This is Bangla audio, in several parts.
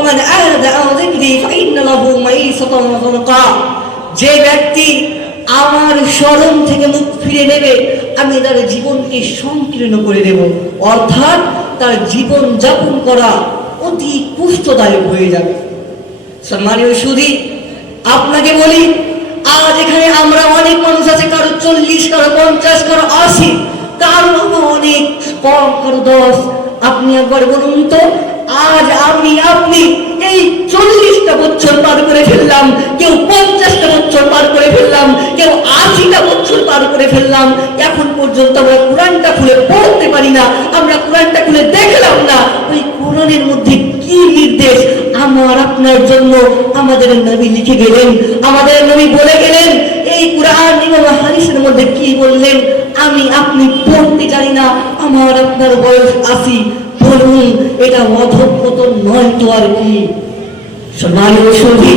ওমান আ'রাদা আন যিকরি ফাইন্না লাহু মাঈশাতান যানকা। যে ব্যক্তি আমার স্মরণ থেকে মুখ ফিরে নেবে, আমি তার জীবনকে সংকীর্ণ করে দেব, অর্থাৎ তার জীবন যাপন করা অতি কষ্টদায়ক হয়ে যাবে। সম্মানীয় সুধী, আপনাকে বলি, আজ এখানে আমরা অনেক মানুষ আছে, কারো 40, কারো 50, কারো 80, কারো অনেক কম, কারো 10। আপনি একবার বলুন তো, আজ আপনি এই 40টা বছর পার করে ফেললাম, কেউ 50টা বছর পার করে ফেললাম, কেউ 80টা বছর পার করে ফেললাম, এখন পর্যন্ত আমরা কোরআনটা খুলে পড়তে পারি না, আমরা কোরআনটা খুলে দেখলাম না ওই কোরআনের মধ্যে কি নির্দেশ আমার আপনার জন্য আমাদের নবী লিখে গেলেন, আমাদের নবী বলে গেলেন। এই কোরআন এবং হাদিসের মধ্যে কি বললেন আমি আপনি পড়তে জানি না, আমার আপনার বয়স 80। বলুন, এটা অধঃপতন নয় তো আর কি? সম্মানীয় সুধী,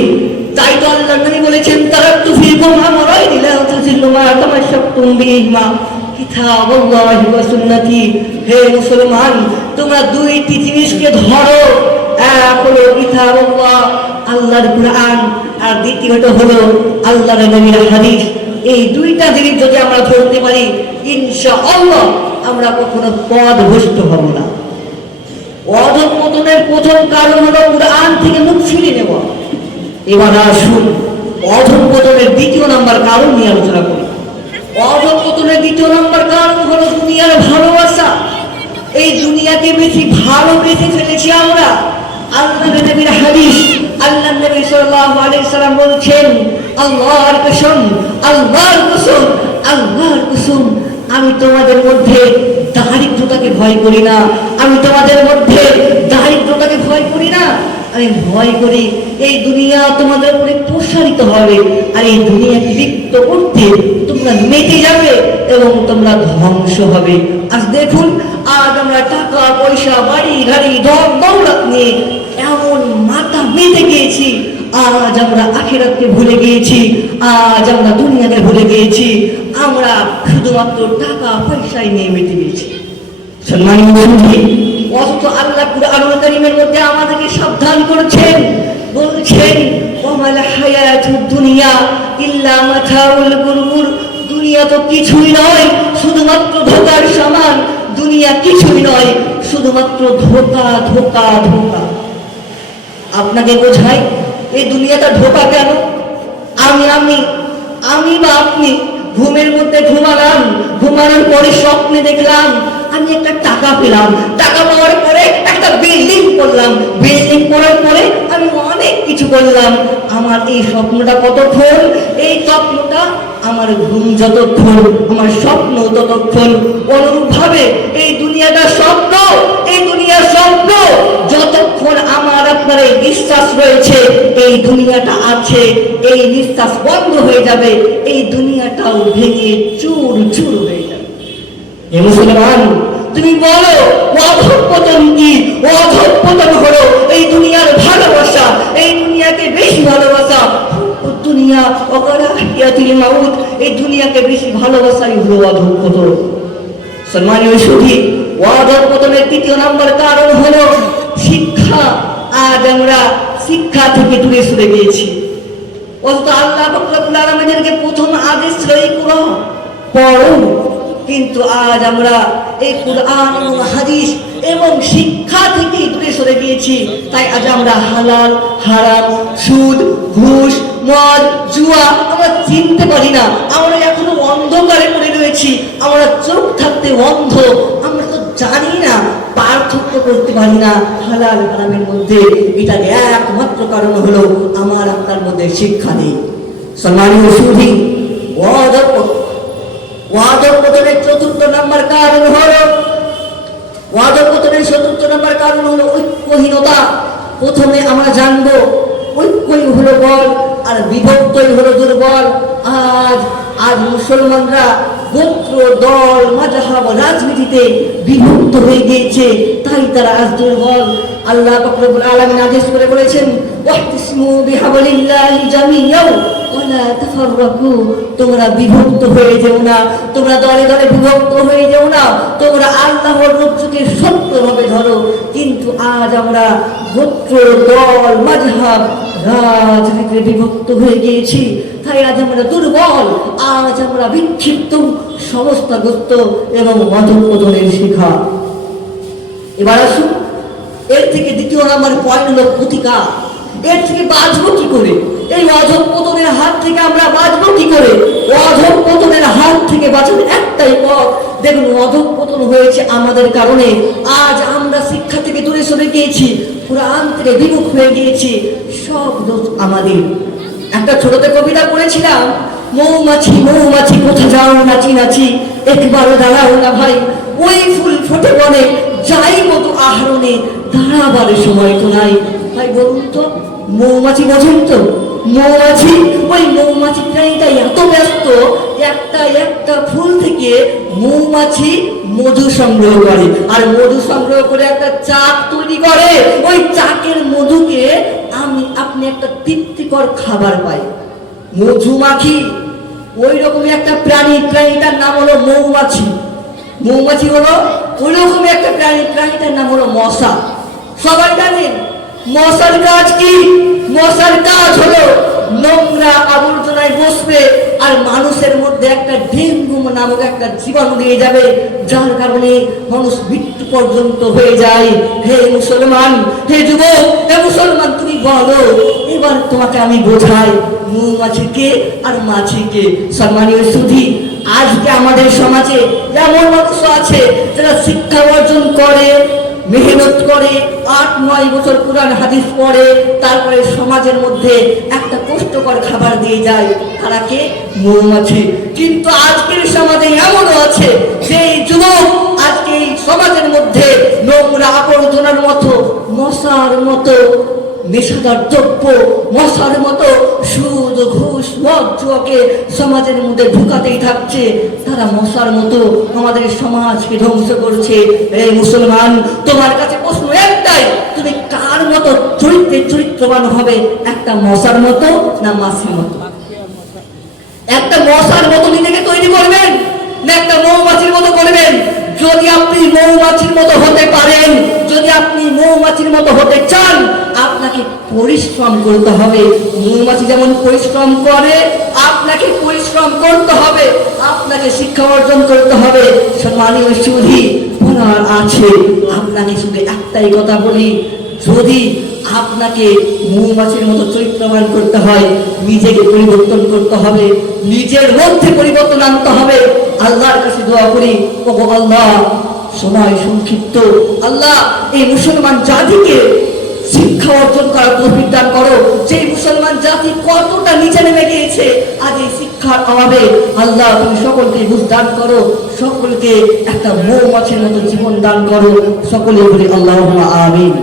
তাই তো আল্লাহ নবী বলেছেন, তারাকতু ফীকুম আমরাইন লা তাযিল্লু মা তামাশশাকতুম বিহিমা কিতাবুল্লাহি ওয়া সুন্নতি। হে মুসলমান, তোমরা দুইটি জিনিসকে ধরো, এক হলো কিতাবুল্লাহ, আল্লাহর কোরআন, আর দ্বিতীয়টা হলো আল্লাহর নবীর হাদিস। এই দুইটা জিনিস যদি আমরা ধরতে পারি, ইনশাআল্লাহ আমরা কখনো পথভ্রষ্ট হব না। অধঃপতনের প্রথম কারণ হলো কোরআন থেকে মুখ ফিরে নেওয়া। এবার আসুন অধঃপতনের দ্বিতীয় নাম্বার কারণ নিয়ে আলোচনা করি। অধঃপতনের দ্বিতীয় নাম্বার কারণ হলো দুনিয়ার ভালোবাসা। এই দুনিয়াকে বেশি ভালোবেসে ফেলেছি আমরা। আল্লাহর নবীর হাদিস, আল্লাহর নবী সাল্লাল্লাহু আলাইহি সাল্লাম বলেছেন, আল্লাহর কসম, আল্লাহর কসম, আল্লাহর কসম, আমি তোমাদের মধ্যে দারিদ্রতাকে ভয় করি না, আমি তোমাদের মধ্যে দারিদ্রতাকে ভয় করি না, আমি ভয় করি এই দুনিয়া তোমাদের উপরে প্রসারিত হবে, আর এই দুনিয়াকে লিপ্ত করতে তোমরা মেতে যাবে এবং তোমরা ধ্বংস হবে। আজ দেখুন, আজ আমরা টাকা পয়সা, বাড়ি গাড়ি, ধন দৌলত নিয়ে এমন মাথা মেতে গিয়েছি, আজ আমরা আখিরাতকে ভুলে গিয়েছি, আজ আমরা দুনিয়াকে ভুলে গিয়েছি, আমরা শুধুমাত্র টাকা পয়সায় নিয়ে মেতে গিয়েছি। সম্মানীয় সুধী, অথচ আল্লাহ কুরআনুল কারীমের মধ্যে আমাদেরকে সাবধান করেছেন, বলছেন, ওয়ামাল হায়াতুদ দুনিয়া ইল্লা মাতাউল গুরুর। দুনিয়া তো কিছুই নয়, শুধুমাত্র ধোঁকার সামান। দুনিয়া কিছুই নয়, শুধুমাত্র ধোঁকা, ধোঁকা, ধোঁকা। আপনাকে বোঝাই এই দুনিয়াটা ধোঁকা কেন? আমি বা আপনি ঘুমের মধ্যে ঘুমালাম, ঘুমানোর পরে স্বপ্নে দেখলাম আমি একটা টাকা পেলাম, টাকা পাওয়ার পরে একটা বিল্ডিং করলাম, বিল্ডিং করার পরে আমি অনেক কিছু করলাম। আমার এই স্বপ্নটা কতক্ষণ? এই স্বপ্নটা আমার ঘুম যতক্ষণ, আমার স্বপ্ন ততক্ষণ। অনুরূপভাবে এই দুনিয়াটা স্বপ্ন, এই দুনিয়ার স্বপ্ন যতক্ষণ আমার আপনার এই বিশ্বাস রয়েছে এই দুনিয়াটা আছে, এই নিঃশ্বাস বন্ধ হয়ে যাবে, এই দুনিয়াটাও ভেঙে চুর চুর হয়ে যাবে। হে মুসলমান, তুমি বলো অধঃপতন কি? অধঃপতন হলো এই দুনিয়ার ভালোবাসা, এই দুনিয়াকে বেশি ভালোবাসা। দুনিয়া অকারাহিয়াতিল মাউত, এই দুনিয়াকে বেশি ভালোবাসাই হলো অধঃপতন। সম্মানীয় সুধী, অধঃপতনের তৃতীয় নম্বর কারণ হলো শিক্ষা। আজ আমরা শিক্ষা থেকে দূরে সরে গিয়েছি। অথচ আল্লাহ রাব্বুল আলামিনকে প্রথম আদেশ ছিল কোরআন পড়ো, কিন্তু আজ আমরা এই কোরআন এবং হাদিস এবং শিক্ষা থেকে দূরে সরে গিয়েছি। তাই আজ আমরা হালাল, হারাম, সুদ, ঘুষ, মদ, জুয়া আমরা চিনতে পারি না। আমরা এখনো অন্ধকারে পড়ে রয়েছি, আমরা চোখ থাকতে অন্ধ, আমরা তো জানি না, পার্থক্য করতে পারি না হালাল হারামের মধ্যে। এটার একমাত্র কারণ হলো আমার আপনার মধ্যে শিক্ষা নেই। সম্মানীয় সুধী, অধঃপতনের চতুর্থ নম্বর কারণ হলো ঐক্যহীনতা। প্রথমে আমরা জানবো ঐক্যই হলো বল আর বিভক্তই হলো দুর্বল। আজ আজ মুসলমানরা গোত্র, দল, মাযহাব, রাজনীতিতে বিভক্ত হয়ে গিয়েছে, তাই তারা আজ দুর্বল। আল্লাহ পাক রব্বুল আলামিন আদেশ করে বলেছেন, ওয়াহতাসিমু বিহাবলিল্লাহি জামিআন ওয়া লা তাফাররাকু। তোমরা বিভক্ত হয়ে যেও না, তোমরা দলে দলে বিভক্ত হয়ে যেও না, তোমরা আল্লাহর রজ্জুকে শক্তভাবে ধরো। কিন্তু আজ আমরা গোত্র, দল, মাযহাব, রাজনীতিতে বিভক্ত হয়ে গিয়েছি, তাই আজ আমরা দুর্বল, আজ আমরা বিক্ষিপ্ত, সমস্যাগ্রস্ত এবং অধঃপতনের শিকার। এবার আসুন, এর থেকে দ্বিতীয় নাম্বার পয়েন্ট হলো প্রতিকার। এর থেকে বাঁচবো কি করে? এই অধঃপতনের হাত থেকে আমরা বাঁচবো কি করে? অধঃপতনের হাত থেকে বাঁচার একটাই পথ। দেখুন, অধঃপতন হয়েছে আমাদের কারণে। আজ আমরা শিক্ষা থেকে দূরে সরে গিয়েছি, কুরআন থেকে বিমুখ হয়ে গিয়েছি, সব দোষ আমাদের। একটা ছোটতে কবিতা পড়েছিলাম, মৌমাছি মৌমাছি কোথা যাও নাচি নাচি, একবারও দাঁড়াও না ভাই, ওই ফুল ফোটে বনে, যাই মতো আহরণে, দাঁড়াবার সময় তো নাই। ভাই বলুন তো, মৌমাছি বোঝেন তো? মৌমাছি, ওই মৌমাছি প্রাণীটাই এত ব্যস্ত, একটা একটা ফুল থেকে মৌমাছি মধু সংগ্রহ করে, আর মধু সংগ্রহ করে একটা চাক তৈরি করে। ওই চাকের মধুকে আপনি একটা তৃপ্তিকর খাবার পাই। মধুমাছি ওই রকমই একটা প্রাণী, প্রাণীটার নাম হলো মৌমাছি। মৌমাছি হলো ওই রকমই একটা প্রাণী, প্রাণীটার নাম হলো মশা। সবাই জানেন মশার কাজ কি? মশার কাজ হলো নোংরা আবর্জনায় বসবে আর মানুষের মধ্যে একটা ডেঙ্গু নামক একটা জীবাণু দিয়ে যাবে, যার কারণে মানুষ মৃত্যু পর্যন্ত হয়ে যায়। হে মুসলমান, হে যুবক, হে মুসলমান, তুমি বলো, এবার তোমাকে আমি বোঝাই মৌমাছিকে আর মাছিকে। সম্মানীয় সুধী, আজকে আমাদের সমাজে এমন মানুষ আছে যারা শিক্ষা অর্জন করে, মেহনত করে, 8-9 বছর কুরআন হাদিস পড়ে, তারপরে সমাজের মধ্যে একটা কষ্টকর খাবার দিয়ে যায়। তারা কে? মৌমাছি। কিন্তু আজকের সমাজে এমনও আছে যে যুবক আজকে এই সমাজের মধ্যে নোংরা আবর্জনার মতো, মশার মতো নেশাদার দ্রব্য, মশার মতো সুদ, ঘুষ, মদ, জুয়াকে সমাজের মধ্যে ঢুকাতেই থাকছে। তারা মশার মতো আমাদের সমাজকে ধ্বংস করছে। এই মুসলমান, তোমার কাছে প্রশ্ন একটাই, তুমি কার মতো চরিত্রবান হবে? একটা মশার মতো না মাছির মতো? একটা মশার মতো নিজেকে তৈরি করবেন না একটা মৌমাছির মতো করবেন? যদি আপনি মৌমাছির মতো হতে পারেন, যদি আপনি মৌমাছির মতো হতে চান, আপনাকে পরিশ্রম করতে হবে। মৌমাছি যেমন পরিশ্রম করে, আপনাকে পরিশ্রম করতে হবে, আপনাকে শিক্ষা অর্জন করতে হবে। সম্মানীয় সুধী, বলার আছে, আপনাকে শুধু একটাই কথা বলি, যদি আপনাকে মৌমাছির মতো চরিত্রবান করতে হয়, নিজেকে পরিবর্তন করতে হবে, নিজের মধ্যে পরিবর্তন আনতে হবে। আল্লাহর কাছে দোয়া করি, ওগো আল্লাহ, সময় সংক্ষিপ্ত, আল্লাহ এই মুসলমান জাতিকে শিক্ষা অর্জন করার তৌফিক দান করো। যে মুসলমান জাতি কতটা নিচে নেমে গিয়েছে আজ এই শিক্ষার অভাবে, আল্লাহ তুমি সকলকে বুঝ দান করো, সকলকে একটা মৌমাছির মতো জীবন দান করো। সকলে বলি আল্লাহুম্মা আমিন।